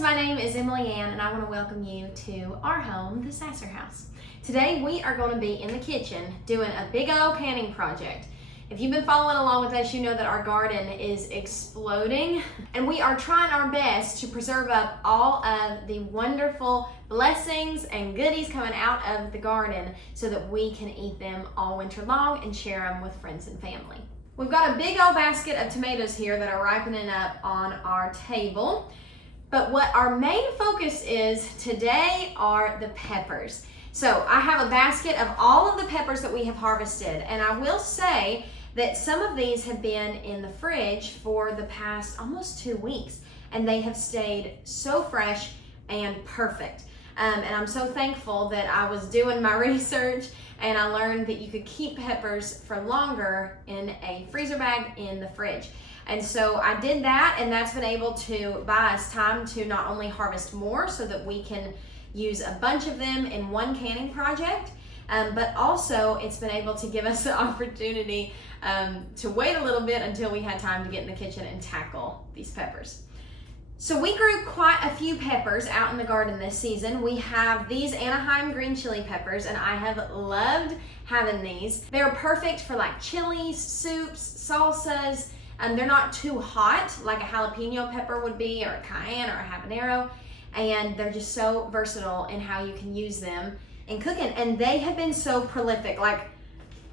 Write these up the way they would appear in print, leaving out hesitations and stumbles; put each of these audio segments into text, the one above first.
friends, my name is Emily Ann and I want to welcome you to our home, the Sasser house. Today we are going to be in the kitchen doing a big old canning project. If you've been following along with us, you know that our garden is exploding and we are trying our best to preserve up all of the wonderful blessings and goodies coming out of the garden so that we can eat them all winter long and share them with friends and family. We've got a big old basket of tomatoes here that are ripening up on our table. But what our main focus is today are the peppers. So I have a basket of all of the peppers that we have harvested, and I will say that some of these have been in the fridge for the past almost 2 weeks, and they have stayed so fresh and perfect. And I'm so thankful that I was doing my research and I learned that you could keep peppers for longer in a freezer bag in the fridge. And so I did that, and that's been able to buy us time to not only harvest more so that we can use a bunch of them in one canning project, but also it's been able to give us the opportunity to wait a little bit until we had time to get in the kitchen and tackle these peppers. So we grew quite a few peppers out in the garden this season. We have these Anaheim green chili peppers, and I have loved having these. They're perfect for like chilies, soups, salsas. They're not too hot like a jalapeno pepper would be, or a cayenne, or a habanero, and they're just so versatile in how you can use them in cooking. And they have been so prolific. Like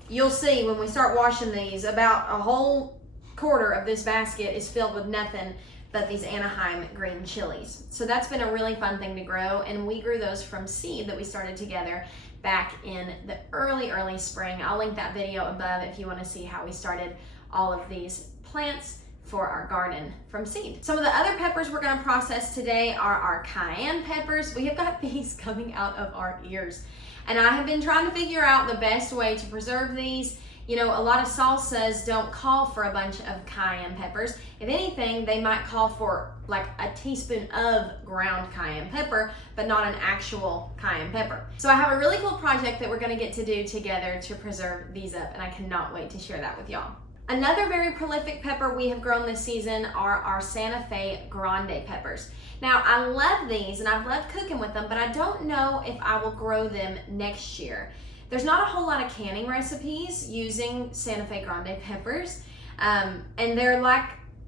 you'll see when we start washing these, about a whole quarter of this basket is filled with nothing but these Anaheim green chilies. So that's been a really fun thing to grow, and we grew those from seed that we started together back in the early spring. I'll link that video above if you want to see how we started all of these plants for our garden from seed. Some of the other peppers we're going to process today are our cayenne peppers. We have got these coming out of our ears, and I have been trying to figure out the best way to preserve these. You know, a lot of salsas don't call for a bunch of cayenne peppers. If anything, they might call for like a teaspoon of ground cayenne pepper, but not an actual cayenne pepper. So I have a really cool project that we're going to get to do together to preserve these up, and I cannot wait to share that with y'all. Another very prolific pepper we have grown this season are our Santa Fe grande peppers. Now, I love these and I've loved cooking with them, but I don't know if I will grow them next year. There's not a whole lot of canning recipes using Santa Fe grande peppers, and they're like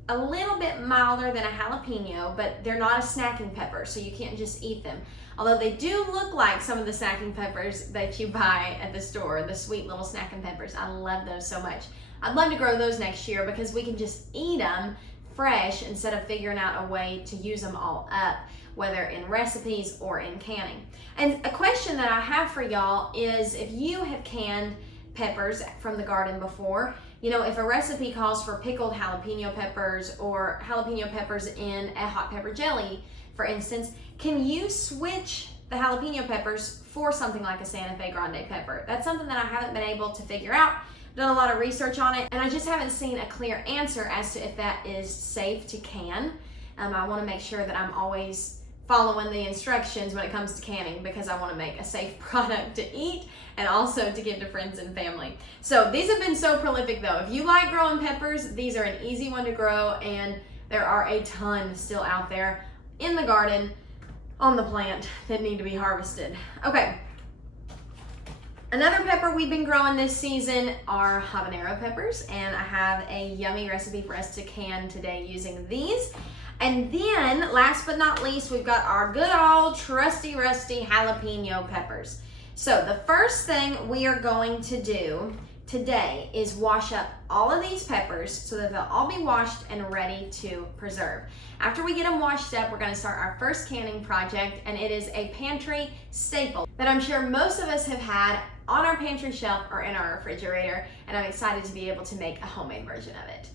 a little bit milder than a jalapeno, but they're not a snacking pepper, so you can't just eat them. Although they do look like some of the snacking peppers that you buy at the store, the sweet little snacking peppers. I love those so much. I'd love to grow those next year because we can just eat them fresh instead of figuring out a way to use them all up, whether in recipes or in canning. And a question that I have for y'all is, if you have canned peppers from the garden before, you know, if a recipe calls for pickled jalapeno peppers or jalapeno peppers in a hot pepper jelly, for instance, can you switch the jalapeno peppers for something like a Santa Fe grande pepper? That's something that I haven't been able to figure out. I've done a lot of research on it, and I just haven't seen a clear answer as to if that is safe to can. I want to make sure that I'm always following the instructions when it comes to canning, because I want to make a safe product to eat and also to give to friends and family. So these have been so prolific though. If you like growing peppers, these are an easy one to grow, and there are a ton still out there in the garden on the plant that need to be harvested. Okay. Another pepper we've been growing this season are habanero peppers, and I have a yummy recipe for us to can today using these. And then, last but not least, we've got our good old trusty rusty jalapeno peppers. So the first thing we are going to do today is wash up all of these peppers so that they'll all be washed and ready to preserve. After we get them washed up, we're going to start our first canning project, and it is a pantry staple that I'm sure most of us have had on our pantry shelf or in our refrigerator, and I'm excited to be able to make a homemade version of it.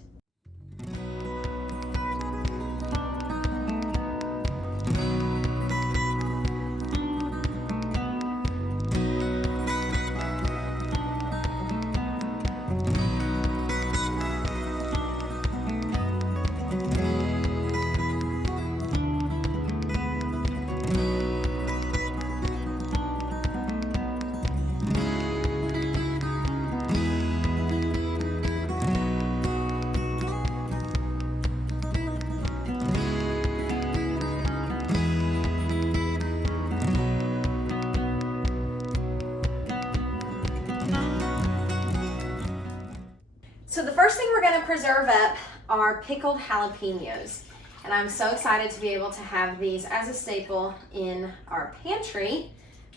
preserve up our pickled jalapenos. And I'm so excited to be able to have these as a staple in our pantry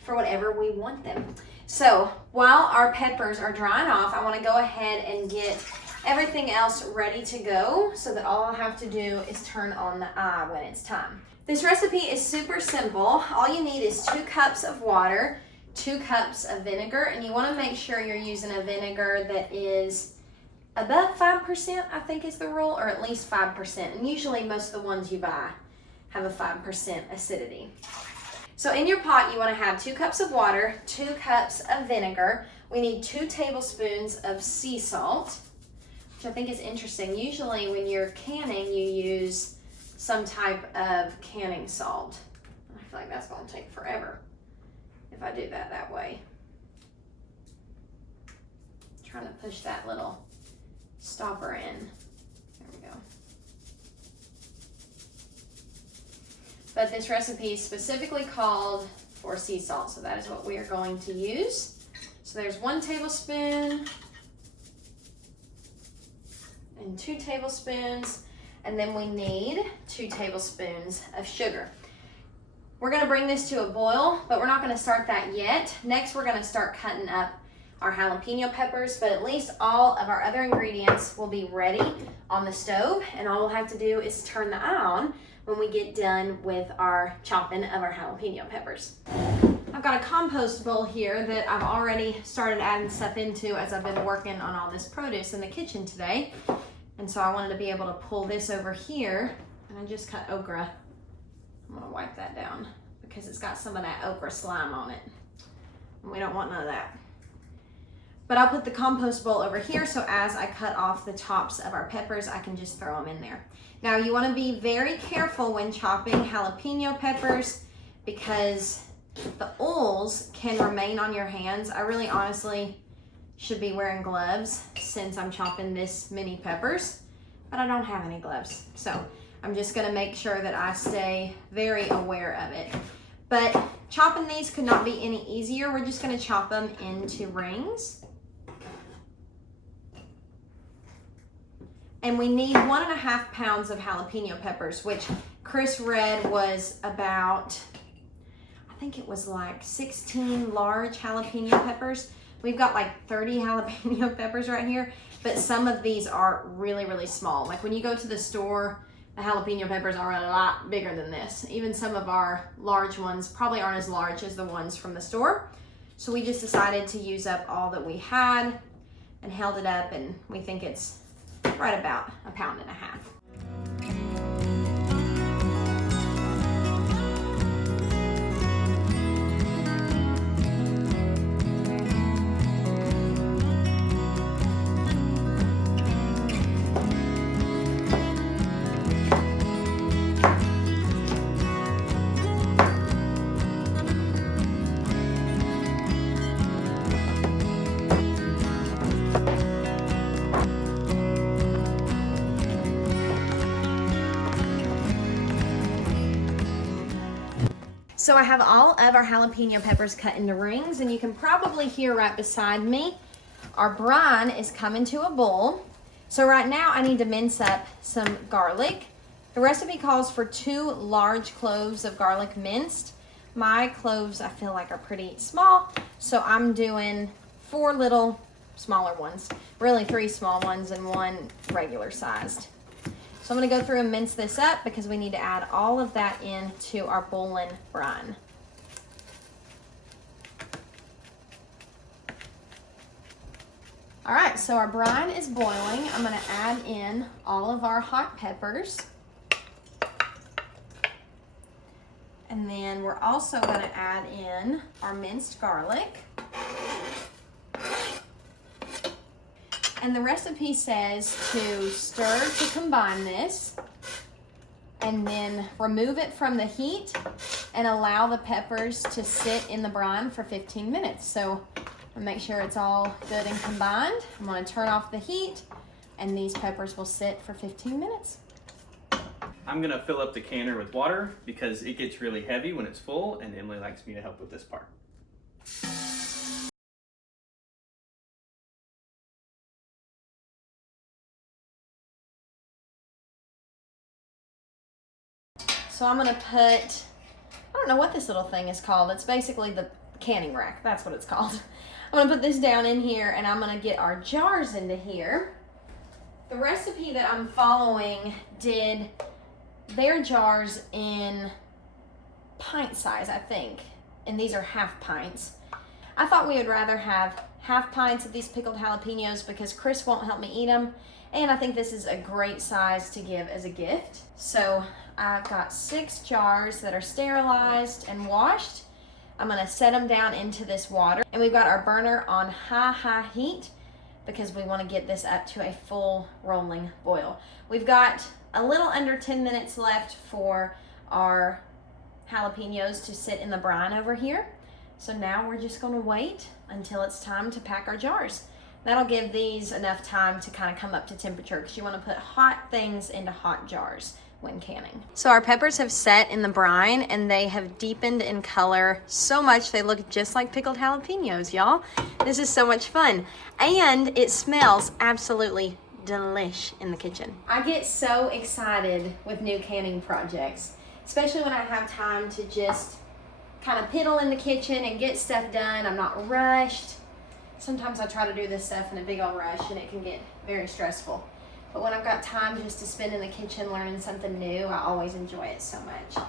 for whatever we want them. So while our peppers are drying off, I want to go ahead and get everything else ready to go so that all I have to do is turn on the eye when it's time. This recipe is super simple. All you need is 2 cups of water, 2 cups of vinegar, and you want to make sure you're using a vinegar that is above 5%, I think is the rule, or at least 5%. And usually most of the ones you buy have a 5% acidity. So in your pot, you want to have 2 cups of water, 2 cups of vinegar. We need 2 tablespoons of sea salt, which I think is interesting. Usually when you're canning, you use some type of canning salt. I feel like that's going to take forever if I do that way. I'm trying to push that little stopper in. There we go. But this recipe is specifically called for sea salt, so that is what we are going to use. So there's 1 tablespoon and 2 tablespoons, and then we need 2 tablespoons of sugar. We're gonna bring this to a boil, but we're not gonna start that yet. Next, we're gonna start cutting up our jalapeno peppers, but at least all of our other ingredients will be ready on the stove, and all we'll have to do is turn the eye on when we get done with our chopping of our jalapeno peppers. I've got a compost bowl here that I've already started adding stuff into as I've been working on all this produce in the kitchen today. And so I wanted to be able to pull this over here, and I just cut okra. I'm gonna wipe that down because it's got some of that okra slime on it, and we don't want none of that. But I'll put the compost bowl over here, so as I cut off the tops of our peppers, I can just throw them in there. Now you wanna be very careful when chopping jalapeno peppers because the oils can remain on your hands. I really honestly should be wearing gloves since I'm chopping this many peppers, but I don't have any gloves. So I'm just gonna make sure that I stay very aware of it. But chopping these could not be any easier. We're just gonna chop them into rings. And we need 1.5 pounds of jalapeno peppers, which Chris read was about, I think it was like 16 large jalapeno peppers. We've got like 30 jalapeno peppers right here, but some of these are really, really small. Like when you go to the store, the jalapeno peppers are a lot bigger than this. Even some of our large ones probably aren't as large as the ones from the store. So we just decided to use up all that we had and held it up, and we think it's right about 1.5 pounds. So I have all of our jalapeno peppers cut into rings, and you can probably hear right beside me, our brine is coming to a boil. So right now I need to mince up some garlic. The recipe calls for 2 large cloves of garlic minced. My cloves I feel like are pretty small, so I'm doing 4 little smaller ones. Really 3 small ones and 1 regular sized. So I'm gonna go through and mince this up because we need to add all of that into our boiling brine. All right, so our brine is boiling. I'm gonna add in all of our hot peppers. And then we're also gonna add in our minced garlic. And the recipe says to stir to combine this and then remove it from the heat and allow the peppers to sit in the brine for 15 minutes. So make sure it's all good and combined. I'm going to turn off the heat and these peppers will sit for 15 minutes. I'm going to fill up the canner with water because it gets really heavy when it's full, and Emily likes me to help with this part. so I'm gonna put, I don't know what this little thing is called. It's basically the canning rack. That's what it's called. I'm gonna put this down in here and I'm gonna get our jars into here. The recipe that I'm following did their jars in pint size, I think. And these are half pints. I thought we would rather have half pints of these pickled jalapenos because Chris won't help me eat them. And I think this is a great size to give as a gift. So I've got 6 jars that are sterilized and washed. I'm gonna set them down into this water. And we've got our burner on high heat because we wanna get this up to a full rolling boil. We've got a little under 10 minutes left for our jalapenos to sit in the brine over here. So now we're just gonna wait until it's time to pack our jars. That'll give these enough time to kind of come up to temperature because you want to put hot things into hot jars when canning. So our peppers have set in the brine and they have deepened in color so much they look just like pickled jalapenos, y'all. This is so much fun. And it smells absolutely delish in the kitchen. I get so excited with new canning projects, especially when I have time to just kind of piddle in the kitchen and get stuff done. I'm not rushed. Sometimes I try to do this stuff in a big old rush and it can get very stressful. But when I've got time just to spend in the kitchen learning something new, I always enjoy it so much.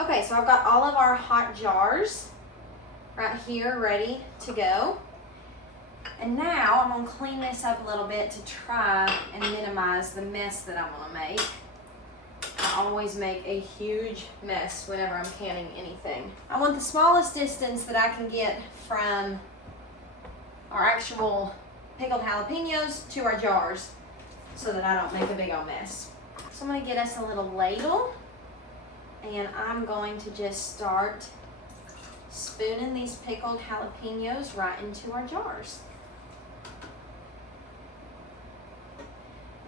Okay, so I've got all of our hot jars right here ready to go. And now I'm gonna clean this up a little bit to try and minimize the mess that I wanna make. I always make a huge mess whenever I'm canning anything. I want the smallest distance that I can get from our actual pickled jalapenos to our jars so that I don't make a big old mess. So I'm gonna get us a little ladle and I'm going to just start spooning these pickled jalapenos right into our jars.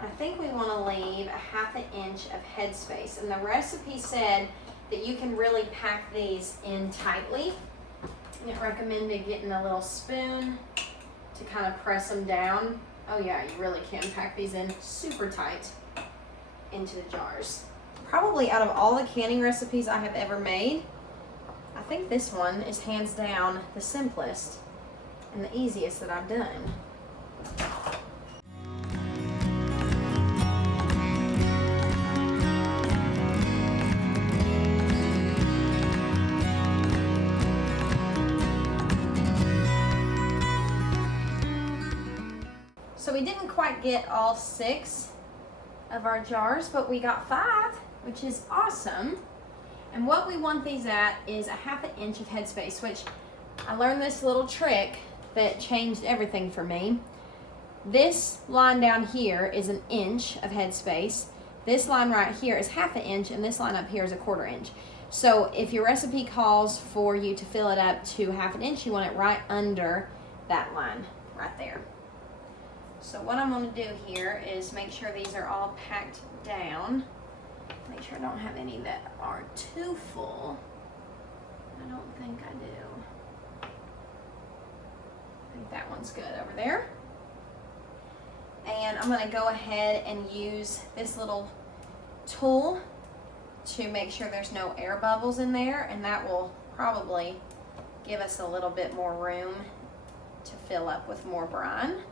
I think we want to leave a 1/2 inch of headspace, and the recipe said that you can really pack these in tightly. And it recommended getting a little spoon to kind of press them down. Oh yeah, you really can pack these in super tight into the jars. Probably out of all the canning recipes I have ever made, I think this one is hands down the simplest and the easiest that I've done. So we didn't quite get all 6 of our jars, but we got 5, which is awesome. And what we want these at is a 1/2 inch of headspace, which I learned this little trick that changed everything for me. This line down here is 1 inch of headspace. This line right here is 1/2 inch, and this line up here is 1/4 inch. So if your recipe calls for you to fill it up to 1/2 inch, you want it right under that line right there. So what I'm going to do here is make sure these are all packed down. Make sure I don't have any that are too full. I don't think I do. I think that one's good over there. And I'm going to go ahead and use this little tool to make sure there's no air bubbles in there, and that will probably give us a little bit more room to fill up with more brine.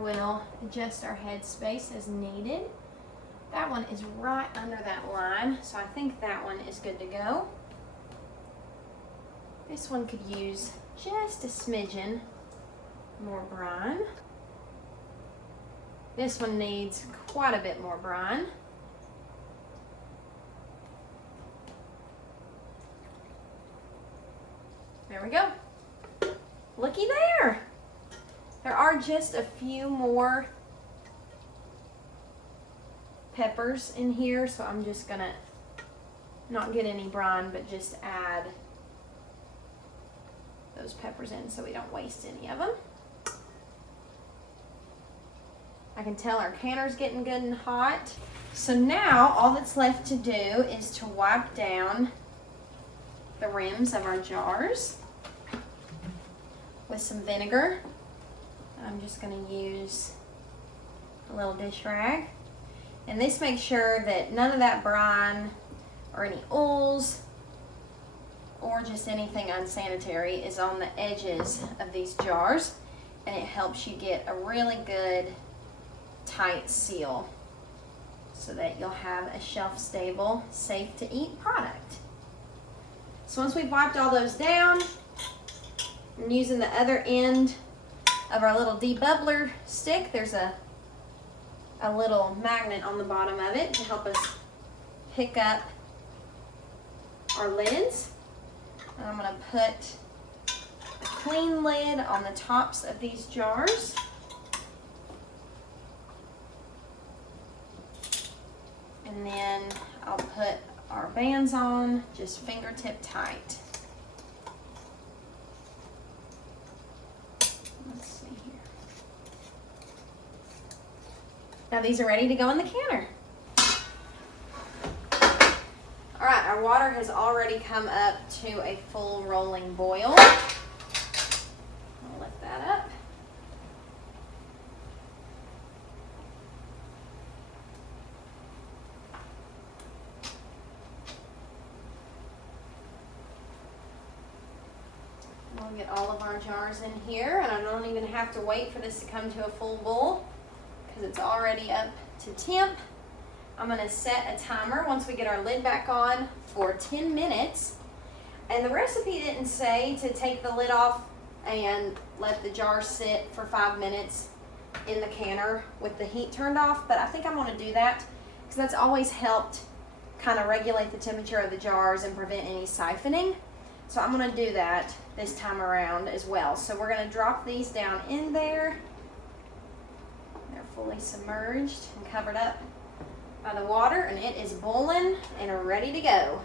We'll adjust our headspace as needed. That one is right under that line, so I think that one is good to go. This one could use just a smidgen more brine. This one needs quite a bit more brine. There we go. Looky there. There are just a few more peppers in here, so I'm just gonna not get any brine, but just add those peppers in so we don't waste any of them. I can tell our canner's getting good and hot. So now all that's left to do is to wipe down the rims of our jars with some vinegar. I'm just going to use a little dish rag. And this makes sure that none of that brine or any oils or just anything unsanitary is on the edges of these jars. And it helps you get a really good tight seal so that you'll have a shelf-stable, safe-to-eat product. So once we've wiped all those down, I'm using the other end of our little debubbler stick. There's a little magnet on the bottom of it to help us pick up our lids. And I'm going to put a clean lid on the tops of these jars. And then I'll put our bands on just fingertip tight. Let's see here. Now these are ready to go in the canner. All right, our water has already come up to a full rolling boil. I'll lift that up. We'll get all of our jars in here, and I don't even have to wait for this to come to a full boil because it's already up to temp. I'm going to set a timer once we get our lid back on for 10 minutes. And the recipe didn't say to take the lid off and let the jar sit for 5 minutes in the canner with the heat turned off, but I think I'm going to do that because that's always helped kind of regulate the temperature of the jars and prevent any siphoning. So I'm going to do that this time around as well. So we're going to drop these down in there. They're fully submerged and covered up by the water, and it is boiling and ready to go.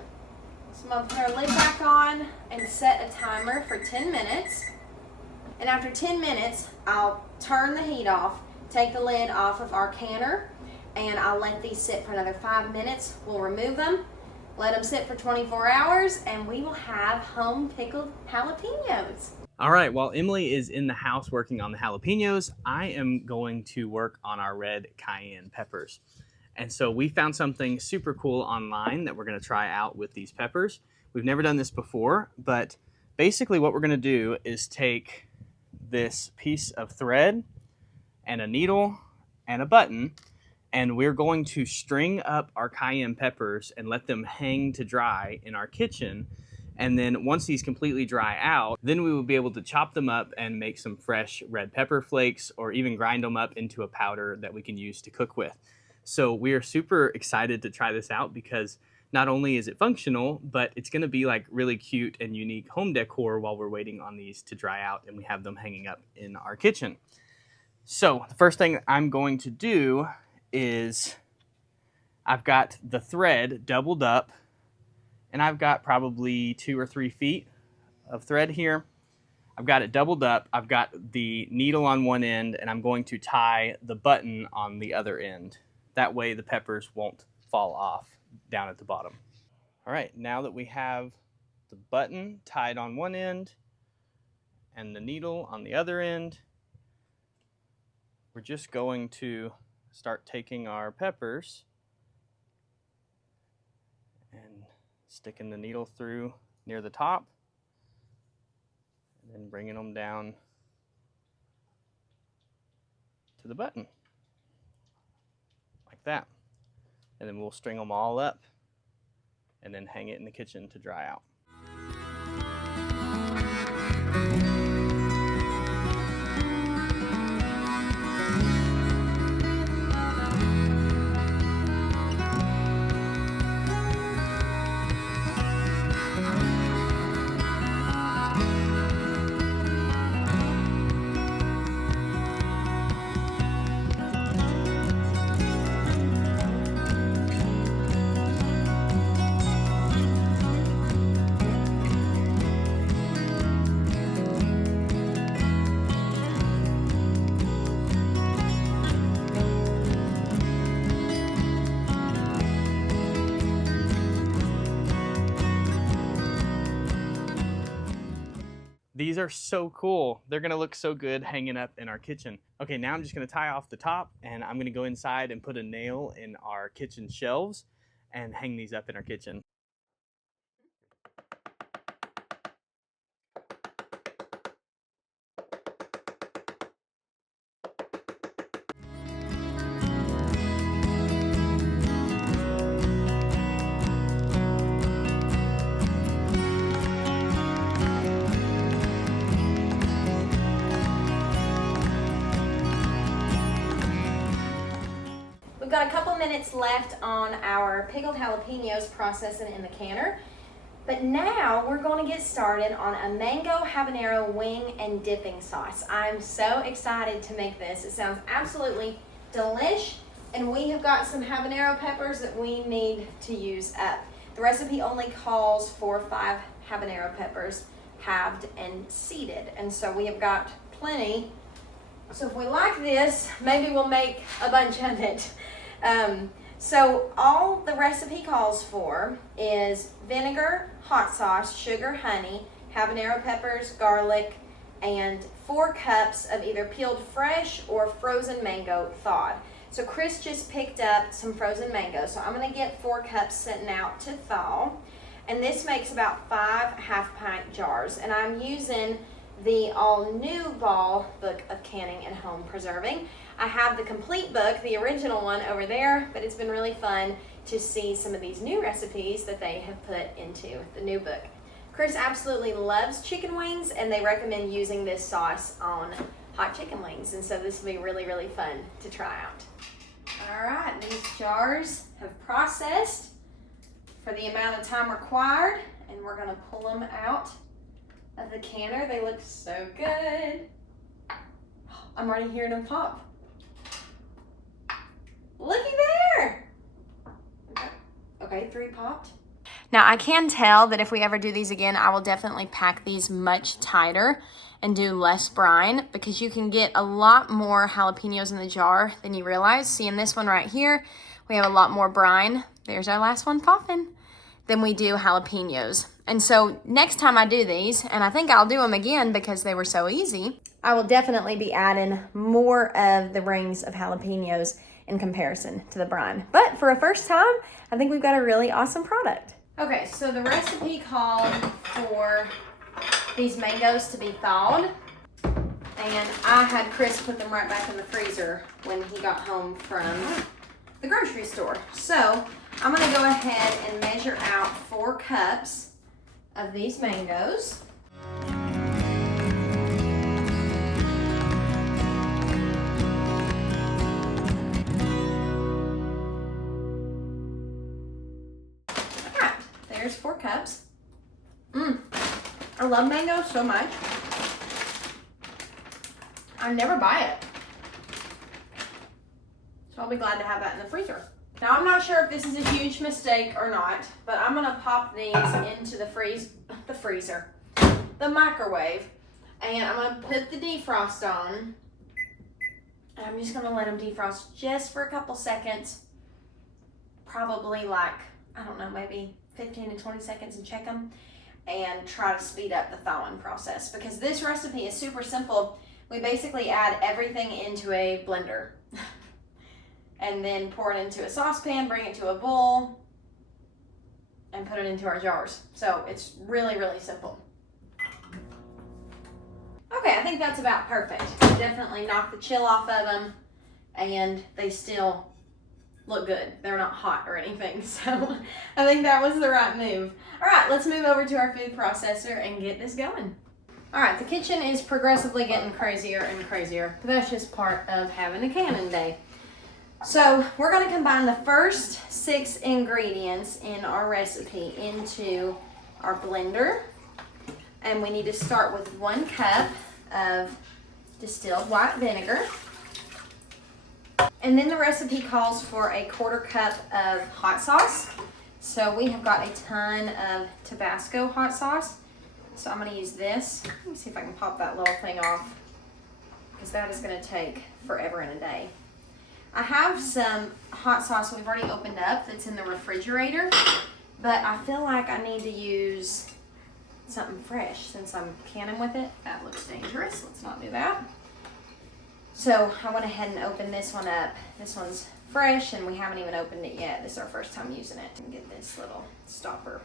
So I'm going to put our lid back on and set a timer for 10 minutes. And after 10 minutes, I'll turn the heat off, take the lid off of our canner, and I'll let these sit for another 5 minutes. We'll remove them, let them sit for 24 hours, and we will have home pickled jalapenos. All right, while Emily is in the house working on the jalapenos, I am going to work on our red cayenne peppers. And so we found something super cool online that we're going to try out with these peppers. We've never done this before, but basically what we're going to do is take this piece of thread and a needle and a button, and we're going to string up our cayenne peppers and let them hang to dry in our kitchen. And then once these completely dry out, then we will be able to chop them up and make some fresh red pepper flakes, or even grind them up into a powder that we can use to cook with. So we are super excited to try this out because not only is it functional, but it's going to be like really cute and unique home decor while we're waiting on these to dry out and we have them hanging up in our kitchen. So the first thing I'm going to do is I've got the thread doubled up, and I've got probably 2 or 3 feet of thread here. I've got it doubled up. I've got the needle on one end, and I'm going to tie the button on the other end. That way the peppers won't fall off down at the bottom. All right, now that we have the button tied on one end and the needle on the other end, we're just going to start taking our peppers and sticking the needle through near the top and then bringing them down to the button. That, and then we'll string them all up and then hang it in the kitchen to dry out. These are so cool. They're gonna look so good hanging up in our kitchen. Okay, now I'm just gonna tie off the top, and I'm gonna go inside and put a nail in our kitchen shelves and hang these up in our kitchen. We've got a couple minutes left on our pickled jalapenos processing in the canner. But now we're going to get started on a mango habanero wing and dipping sauce. I'm so excited to make this. It sounds absolutely delish. And we have got some habanero peppers that we need to use up. The recipe only calls for 5 habanero peppers, halved and seeded. And so we have got plenty. So if we like this, maybe we'll make a bunch of it. So all the recipe calls for is vinegar, hot sauce, sugar, honey, habanero peppers, garlic, and 4 cups of either peeled fresh or frozen mango thawed. So Chris just picked up some frozen mango, so I'm gonna get 4 cups sitting out to thaw. And this makes about 5 half-pint jars. And I'm using the all-new Ball book of canning and home preserving. I have the complete book, the original one, over there, but it's been really fun to see some of these new recipes that they have put into the new book. Chris absolutely loves chicken wings, and they recommend using this sauce on hot chicken wings, and so this will be really, really fun to try out. All right, these jars have processed for the amount of time required, and we're gonna pull them out of the canner. They look so good. I'm already hearing them pop. Looky there. Okay, 3 popped. Now I can tell that if we ever do these again, I will definitely pack these much tighter and do less brine, because you can get a lot more jalapenos in the jar than you realize. See, in this one right here, we have a lot more brine. There's our last one popping. Than we do jalapenos. And so next time I do these, and I think I'll do them again because they were so easy, I will definitely be adding more of the rings of jalapenos in comparison to the brine. But for a first time, I think we've got a really awesome product. Okay, so the recipe called for these mangoes to be thawed, and I had Chris put them right back in the freezer when he got home from the grocery store. So I'm gonna go ahead and measure out 4 cups of these mangoes. Alright, there's 4 cups. I love mango so much. I never buy it. So I'll be glad to have that in the freezer. Now I'm not sure if this is a huge mistake or not, but I'm gonna pop these into the microwave, and I'm gonna put the defrost on, and I'm just gonna let them defrost just for a couple seconds, probably like, I don't know, maybe 15 to 20 seconds, and check them, and try to speed up the thawing process, because this recipe is super simple. We basically add everything into a blender. And then pour it into a saucepan, bring it to a bowl, and put it into our jars. So it's really, really simple. Okay, I think that's about perfect. Definitely knock the chill off of them, and they still look good. They're not hot or anything, so I think that was the right move. All right, let's move over to our food processor and get this going. All right, the kitchen is progressively getting crazier and crazier, but that's just part of having a canning day. So we're going to combine the first 6 ingredients in our recipe into our blender. And we need to start with 1 cup of distilled white vinegar. And then the recipe calls for a 1/4 cup of hot sauce. So we have got a ton of Tabasco hot sauce. So I'm going to use this. Let me see if I can pop that little thing off, because that is going to take forever and a day. I have some hot sauce we've already opened up that's in the refrigerator, but I feel like I need to use something fresh since I'm canning with it. That looks dangerous. Let's not do that. So I went ahead and opened this one up. This one's fresh and we haven't even opened it yet. This is our first time using it. And get this little stopper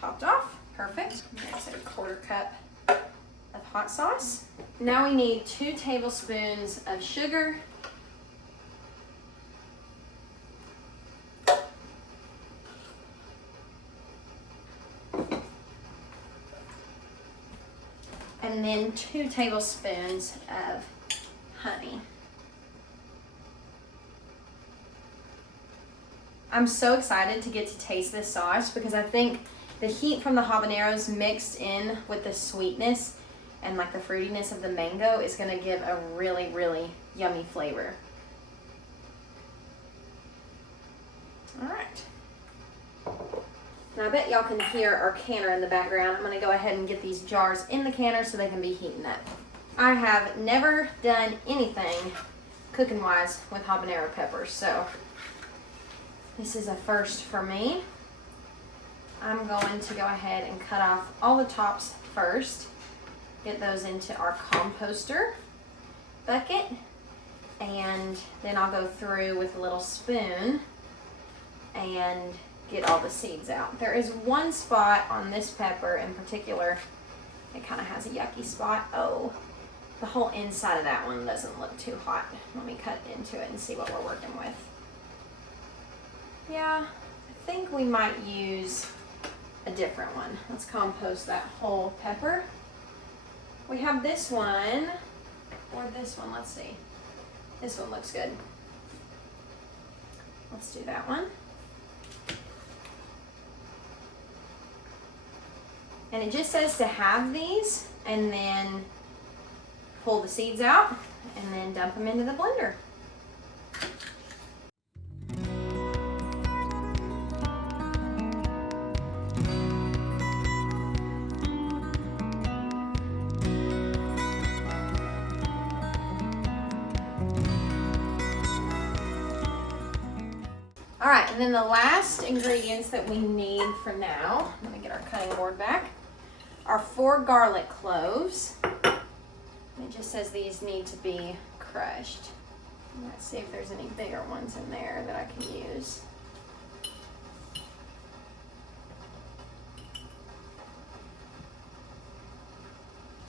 popped off. Perfect. Next, a 1/4 cup of hot sauce. Now we need 2 tablespoons of sugar. And then 2 tablespoons of honey. I'm so excited to get to taste this sauce because I think the heat from the habaneros mixed in with the sweetness and like the fruitiness of the mango is gonna give a really, really yummy flavor. All right. Now I bet y'all can hear our canner in the background. I'm gonna go ahead and get these jars in the canner so they can be heating up. I have never done anything cooking wise with habanero peppers, so this is a first for me. I'm going to go ahead and cut off all the tops first, get those into our composter bucket, and then I'll go through with a little spoon and get all the seeds out. There is one spot on this pepper in particular, it kind of has a yucky spot. Oh, the whole inside of that one doesn't look too hot. Let me cut into it and see what we're working with. Yeah, I think we might use a different one. Let's compost that whole pepper. We have this one, or this one, let's see. This one looks good. Let's do that one. And it just says to have these and then pull the seeds out and then dump them into the blender. All right, and then the last ingredients that we need for now, let me get our cutting board back, are 4 garlic cloves. It just says these need to be crushed. Let's see if there's any bigger ones in there that I can use.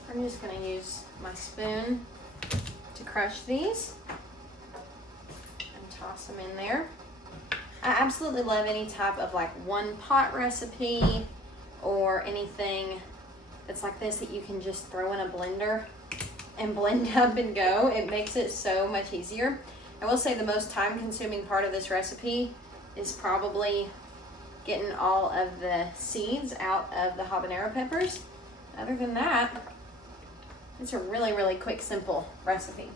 I'm just going to use my spoon to crush these and toss them in there. I absolutely love any type of like one pot recipe or anything that's like this that you can just throw in a blender and blend up and go. It makes it so much easier. I will say the most time consuming part of this recipe is probably getting all of the seeds out of the habanero peppers. Other than that, it's a really, really quick, simple recipe.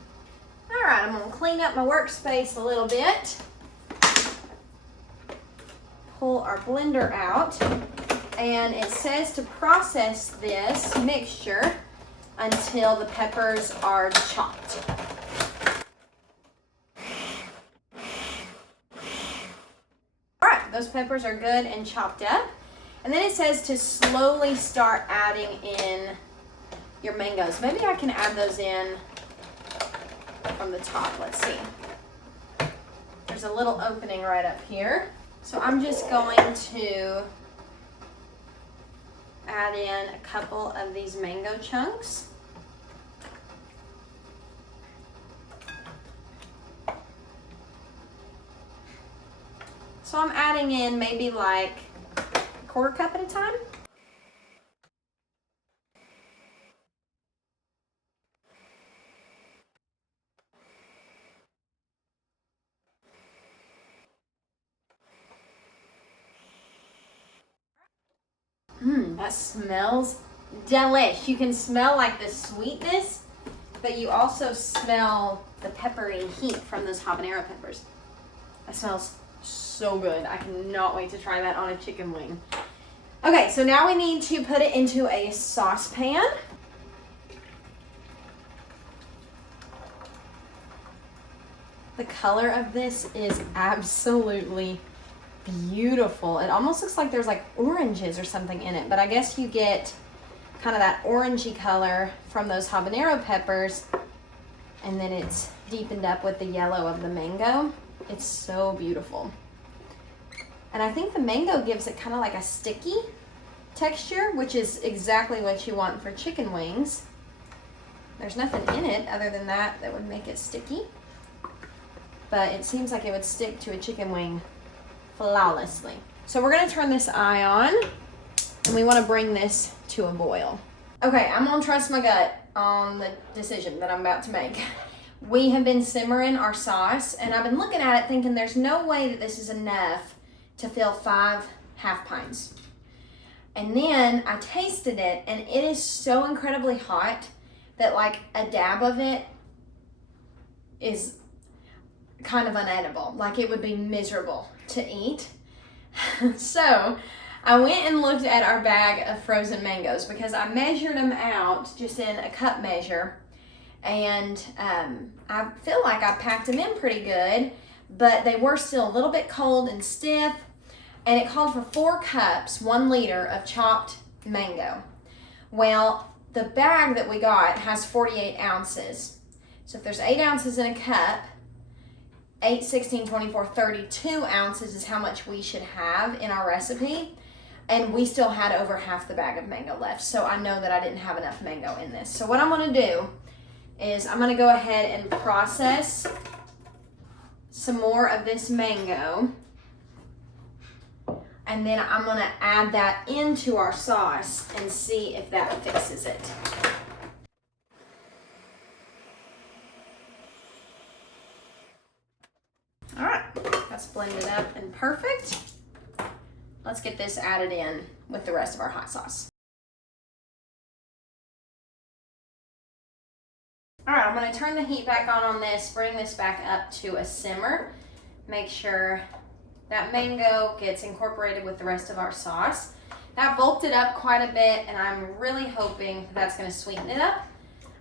All right, I'm gonna clean up my workspace a little bit. Pull our blender out, and it says to process this mixture until the peppers are chopped. All right, those peppers are good and chopped up. And then it says to slowly start adding in your mangoes. Maybe I can add those in from the top. Let's see. There's a little opening right up here. So I'm just going to add in a couple of these mango chunks. So I'm adding in maybe like a 1/4 cup at a time. That smells delish. You can smell like the sweetness, but you also smell the peppery heat from those habanero peppers. That smells so good. I cannot wait to try that on a chicken wing. Okay, so now we need to put it into a saucepan. The color of this is absolutely beautiful. It almost looks like there's like oranges or something in it, but I guess you get kind of that orangey color from those habanero peppers, and then it's deepened up with the yellow of the mango. It's so beautiful. And I think the mango gives it kind of like a sticky texture, which is exactly what you want for chicken wings. There's nothing in it other than that would make it sticky, but it seems like it would stick to a chicken wing flawlessly. So we're gonna turn this eye on, and we wanna bring this to a boil. Okay, I'm gonna trust my gut on the decision that I'm about to make. We have been simmering our sauce, and I've been looking at it thinking there's no way that this is enough to fill 5 half pints. And then I tasted it, and it is so incredibly hot that like a dab of it is kind of unedible. Like it would be miserable to eat. So I went and looked at our bag of frozen mangoes because I measured them out just in a cup measure, and I feel like I packed them in pretty good, but they were still a little bit cold and stiff. And it called for 4 cups, 1 liter of chopped mango. Well, the bag that we got has 48 ounces. So if there's 8 ounces in a cup, 8, 16, 24, 32 ounces is how much we should have in our recipe. And we still had over half the bag of mango left. So I know that I didn't have enough mango in this. So what I'm gonna do is I'm gonna go ahead and process some more of this mango. And then I'm gonna add that into our sauce and see if that fixes it. All right, that's blended up and perfect. Let's get this added in with the rest of our hot sauce. All right, I'm gonna turn the heat back on this, bring this back up to a simmer. Make sure that mango gets incorporated with the rest of our sauce. That bulked it up quite a bit, and I'm really hoping that's gonna sweeten it up.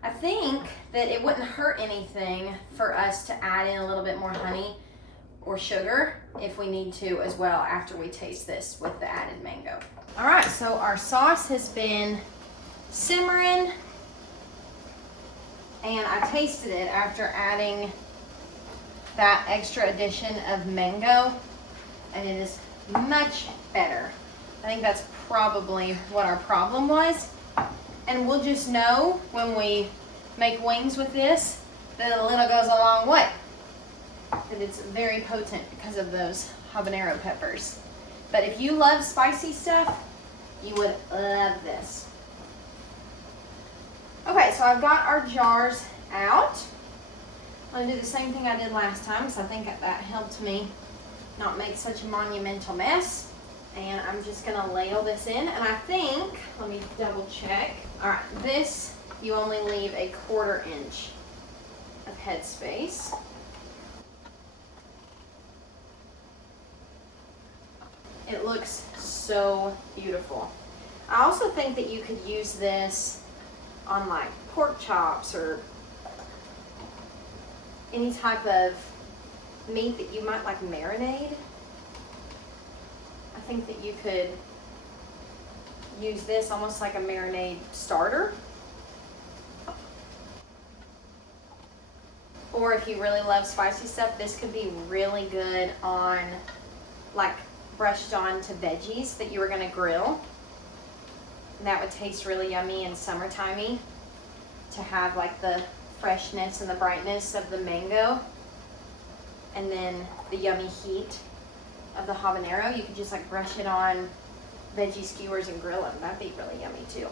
I think that it wouldn't hurt anything for us to add in a little bit more honey or sugar if we need to as well after we taste this with the added mango. All right, so our sauce has been simmering, and I tasted it after adding that extra addition of mango, and it is much better. I think that's probably what our problem was. And we'll just know when we make wings with this that a little goes a long way. That it's very potent because of those habanero peppers. But if you love spicy stuff, you would love this. Okay, so I've got our jars out. I'm gonna do the same thing I did last time because I think that helped me not make such a monumental mess. And I'm just gonna ladle this in, and I think, let me double check. All right, this, you only leave a 1/4 inch of headspace. It looks so beautiful. I also think that you could use this on like pork chops or any type of meat that you might like marinade. I think that you could use this almost like a marinade starter. Or if you really love spicy stuff, this could be really good on, like, brushed on to veggies that you were gonna grill. And that would taste really yummy and summertimey to have like the freshness and the brightness of the mango and then the yummy heat of the habanero. You could just like brush it on veggie skewers and grill them. That'd be really yummy too.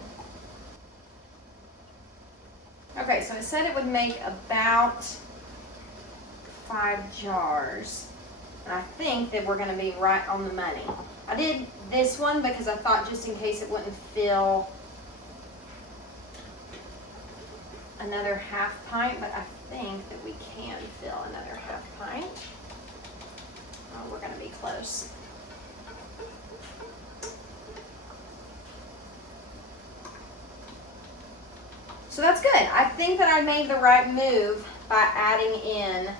Okay, so it said it would make about 5 jars. And I think that we're gonna be right on the money. I did this one because I thought just in case it wouldn't fill another 1/2 pint, but I think that we can fill another 1/2 pint. Oh, we're gonna be close. So that's good. I think that I made the right move by adding in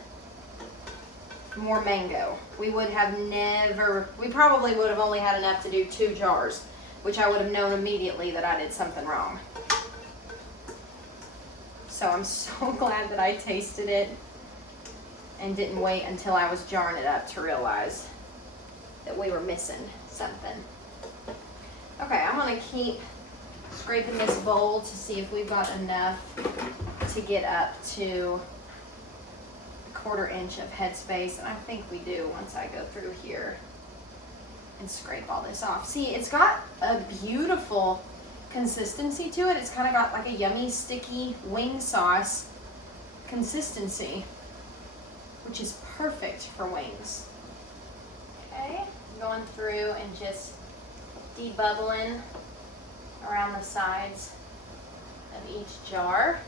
more mango. We probably would have only had enough to do 2 jars, which I would have known immediately that I did something wrong. So I'm so glad that I tasted it and didn't wait until I was jarring it up to realize that we were missing something. Okay, I'm gonna keep scraping this bowl to see if we've got enough to get up to 1/4 inch of headspace, and I think we do once I go through here and scrape all this off. See, it's got a beautiful consistency to it. It's kind of got like a yummy, sticky wing sauce consistency, which is perfect for wings. Okay, going through and just debubbling around the sides of each jar.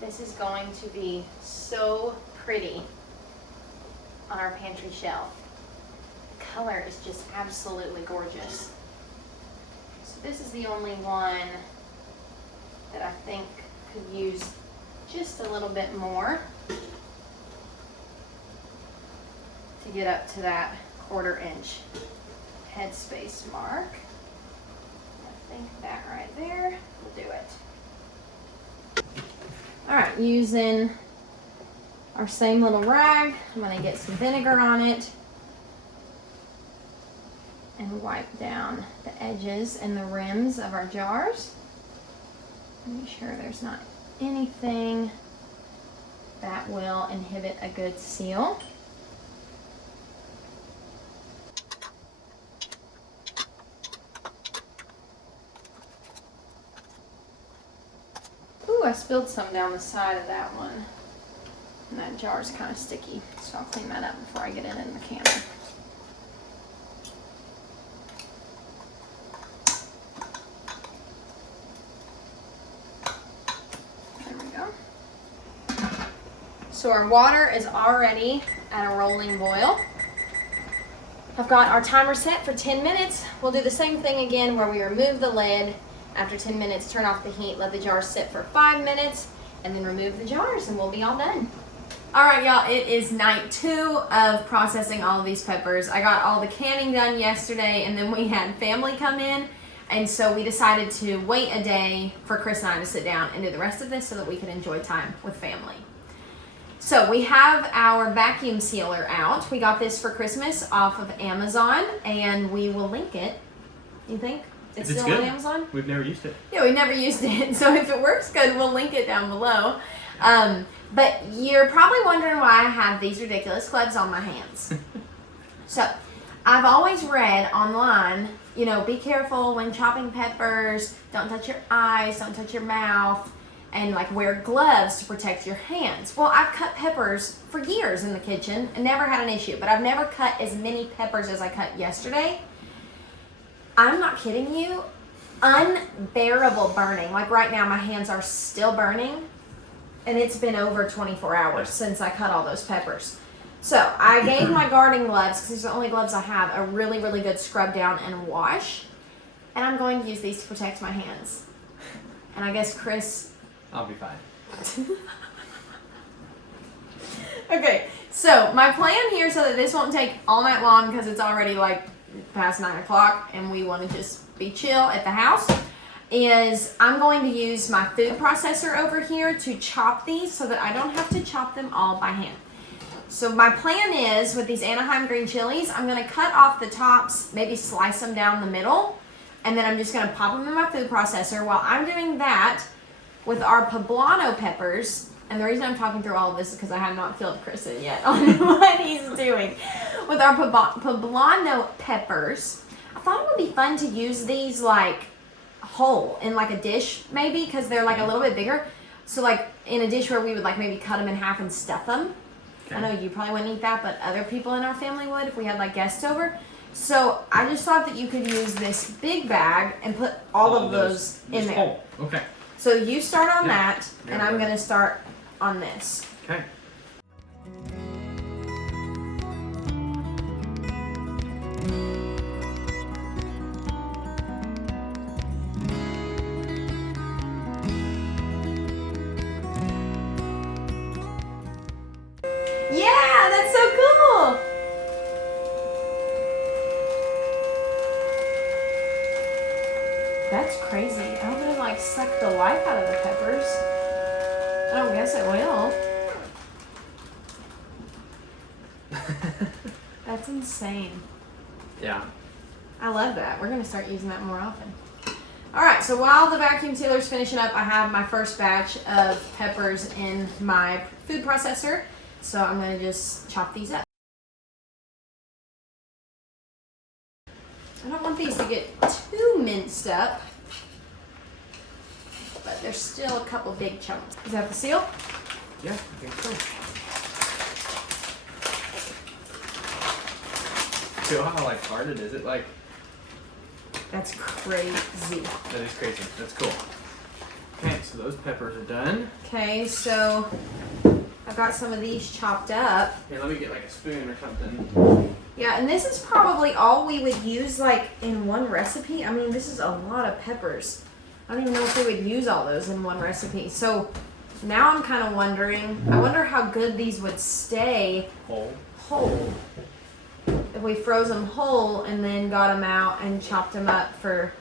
This is going to be so pretty on our pantry shelf. The color is just absolutely gorgeous. So this is the only one that I think could use just a little bit more to get up to that 1/4 inch headspace mark. I think that right there will do it. All right, using our same little rag, I'm gonna get some vinegar on it and wipe down the edges and the rims of our jars. Make sure there's not anything that will inhibit a good seal. Ooh, I spilled some down the side of that one. And that jar's kind of sticky, so I'll clean that up before I get it in the canner. There we go. So our water is already at a rolling boil. I've got our timer set for 10 minutes. We'll do the same thing again where we remove the lid. After 10 minutes, turn off the heat, let the jars sit for 5 minutes, and then remove the jars, and we'll be all done. All right, y'all, it is night 2 of processing all of these peppers. I got all the canning done yesterday, and then we had family come in, and so we decided to wait a day for Chris and I to sit down and do the rest of this so that we could enjoy time with family. So we have our vacuum sealer out. We got this for Christmas off of Amazon, and we will link it. You think? It's still good. on Amazon? We've never used it. Yeah, we've never used it. So if it works good, we'll link it down below. But you're probably wondering why I have these ridiculous gloves on my hands. So I've always read online, you know, be careful when chopping peppers, don't touch your eyes, don't touch your mouth, and like wear gloves to protect your hands. Well, I've cut peppers for years in the kitchen and never had an issue, but I've never cut as many peppers as I cut yesterday. I'm not kidding you, unbearable burning. Like right now, my hands are still burning, and it's been over 24 hours since I cut all those peppers. So I gave my gardening gloves, because these are the only gloves I have, a really, really good scrub down and wash, and I'm going to use these to protect my hands. And I guess Chris... I'll be fine. Okay, so my plan here, so that this won't take all night long, because it's already like past 9 o'clock and we want to just be chill at the house, is I'm going to use my food processor over here to chop these so that I don't have to chop them all by hand. So my plan is, with these Anaheim green chilies, I'm going to cut off the tops, maybe slice them down the middle, and then I'm just going to pop them in my food processor. While I'm doing that, with our poblano peppers, and the reason I'm talking through all of this is because I have not filled Chris in yet on what he's doing. With our poblano peppers, I thought it would be fun to use these like whole in like a dish maybe, because they're like a little bit bigger. So like in a dish where we would like maybe cut them in half and stuff them. Okay. I know you probably wouldn't eat that, but other people in our family would if we had like guests over. So I just thought that you could use this big bag and put all of those in there. Whole. Okay. So you start on that, and I'm going to start on this. Okay. That's crazy. I hope it like suck the life out of the peppers. I don't guess it will. That's insane. Yeah. I love that. We're going to start using that more often. All right, so while the vacuum sealer's finishing up, I have my first batch of peppers in my food processor. So I'm going to just chop these up. I don't want these to get too minced up, but there's still a couple big chunks. Is that the seal? Yeah, I think so. Feel how like hard it is? It like. That's crazy. That is crazy. That's cool. Okay, so those peppers are done. Okay, so I've got some of these chopped up. Here, let me get like a spoon or something. Yeah, and this is probably all we would use like in one recipe. I mean, this is a lot of peppers. I don't even know if we would use all those in one recipe. So now I'm kind of wondering, I wonder how good these would stay whole. If we froze them whole and then got them out and chopped them up for,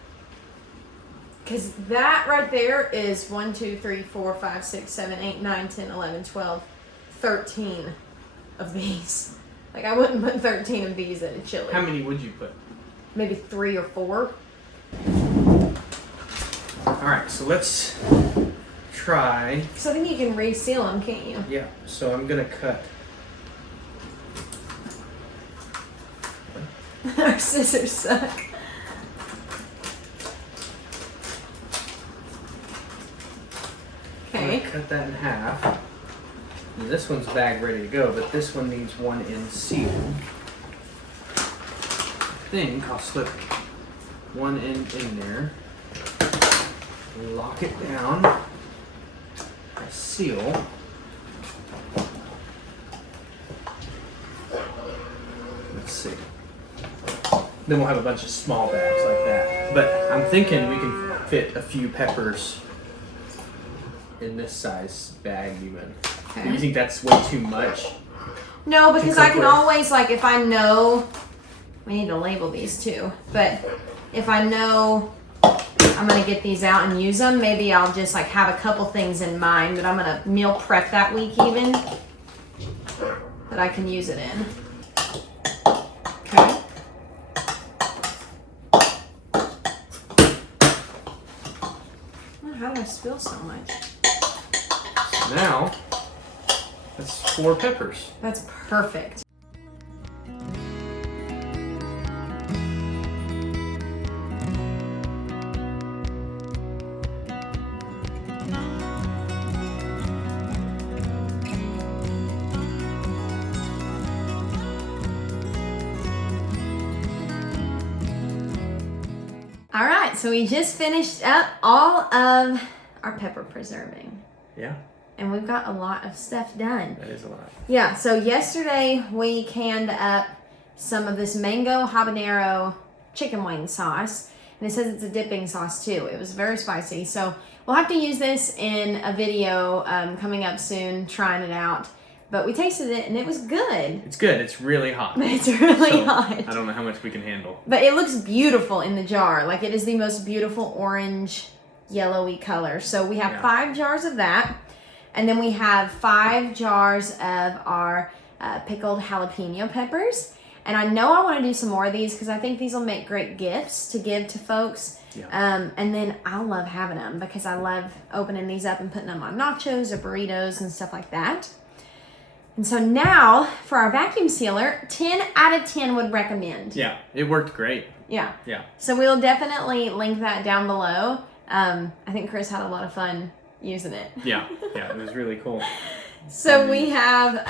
because that right there is 1, 2, 3, 4, 5, 6, 7, 8, 9, 10, 11, 12, 13 of these. Like I wouldn't put 13 of these in a chili. How many would you put? Maybe 3 or 4. Alright, so let's try. So I think you can reseal them, can't you? Yeah, so I'm gonna cut. Our scissors suck. Okay. Cut that in half. And this one's bagged ready to go, but this one needs one in sealed. I think I'll slip one end in there. Lock it down. Seal. Let's see. Then we'll have a bunch of small bags like that. But I'm thinking we can fit a few peppers in this size bag even. Okay. Do you think that's way too much? No, because I can with? always, like, if I know, we need to label these too, but if I know I'm going to get these out and use them, maybe I'll just, like, have a couple things in mind that I'm going to meal prep that week even, that I can use it in. Okay. Oh, how did I spill so much? So now, that's 4 peppers. That's perfect. All right, so we just finished up all of our pepper preserving. Yeah. And we've got a lot of stuff done. That is a lot. Yeah, so yesterday we canned up some of this mango habanero chicken wing sauce. And it says it's a dipping sauce too. It was very spicy. So we'll have to use this in a video coming up soon, trying it out. But we tasted it and it was good. It's good. It's really hot. It's really hot. I don't know how much we can handle. But it looks beautiful in the jar. Like it is the most beautiful orange, yellowy color. So we have 5 jars of that. And then we have 5 jars of our pickled jalapeno peppers. And I know I want to do some more of these because I think these will make great gifts to give to folks. Yeah. And then I love having them because I love opening these up and putting them on nachos or burritos and stuff like that. And so now for our vacuum sealer, 10 out of 10 would recommend. Yeah, it worked great. Yeah. Yeah. So we'll definitely link that down below. I think Chris had a lot of fun using it. Yeah, it was really cool. So we have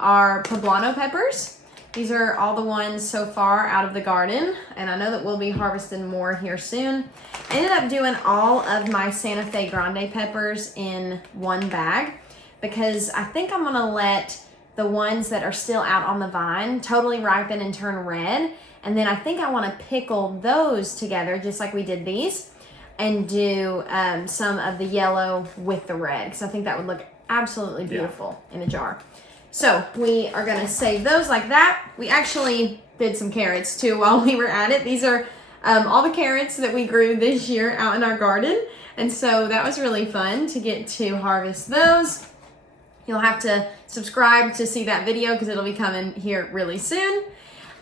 our poblano peppers. These are all the ones so far out of the garden, and I know that we'll be harvesting more here soon. I ended up doing all of my Santa Fe Grande peppers in one bag because I think I'm gonna let the ones that are still out on the vine totally ripen and turn red, and then I think I want to pickle those together just like we did these and do some of the yellow with the red because I think that would look absolutely beautiful in a jar. So we are going to save those like that. We actually did some carrots too while we were at it. These are all the carrots that we grew this year out in our garden. And so that was really fun to get to harvest those. You'll have to subscribe to see that video because it'll be coming here really soon.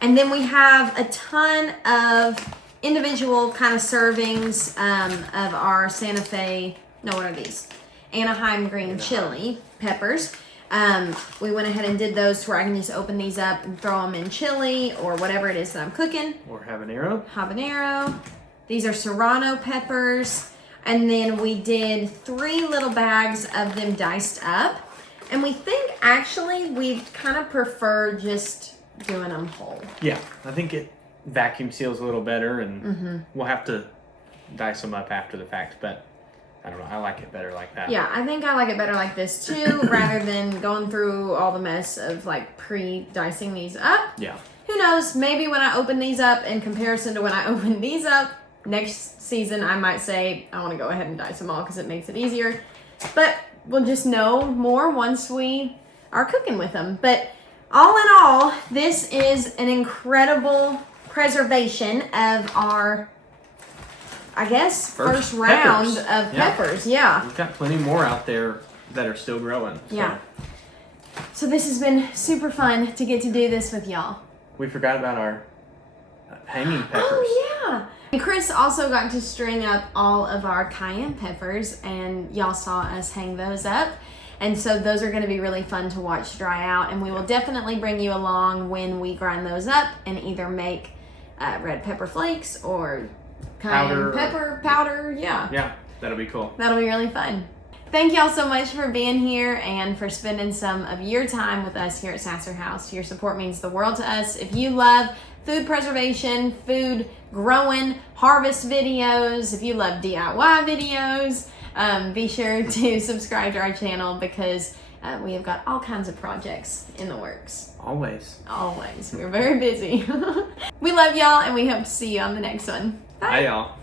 And then we have a ton of individual kind of servings of our Santa Fe, no, what are these? Anaheim green chili peppers. We went ahead and did those to where I can just open these up and throw them in chili or whatever it is that I'm cooking. Or habanero. Habanero. These are serrano peppers. And then we did 3 little bags of them diced up. And we think actually we kind of prefer just doing them whole. Yeah, I think it vacuum seals a little better, and we'll have to dice them up after the fact, but I don't know, I like it better like that. Yeah, I think I like it better like this too, rather than going through all the mess of like pre-dicing these up. Yeah. Who knows, maybe when I open these up in comparison to when I open these up, next season I might say I want to go ahead and dice them all because it makes it easier. But we'll just know more once we are cooking with them. But all in all, this is an incredible preservation of our, I guess, first round of peppers. Yeah. We've got plenty more out there that are still growing. So. Yeah. So this has been super fun to get to do this with y'all. We forgot about our hanging peppers. Oh, yeah. And Chris also got to string up all of our cayenne peppers, and y'all saw us hang those up. And so those are going to be really fun to watch dry out, and we will definitely bring you along when we grind those up and either make red pepper flakes or cayenne pepper powder. Yeah. Yeah, that'll be cool. That'll be really fun. Thank y'all so much for being here and for spending some of your time with us here at Sasser House. Your support means the world to us. If you love food preservation, food growing, harvest videos, if you love DIY videos, be sure to subscribe to our channel because we have got all kinds of projects in the works. Always. Always. We're very busy. We love y'all and we hope to see you on the next one. Bye y'all.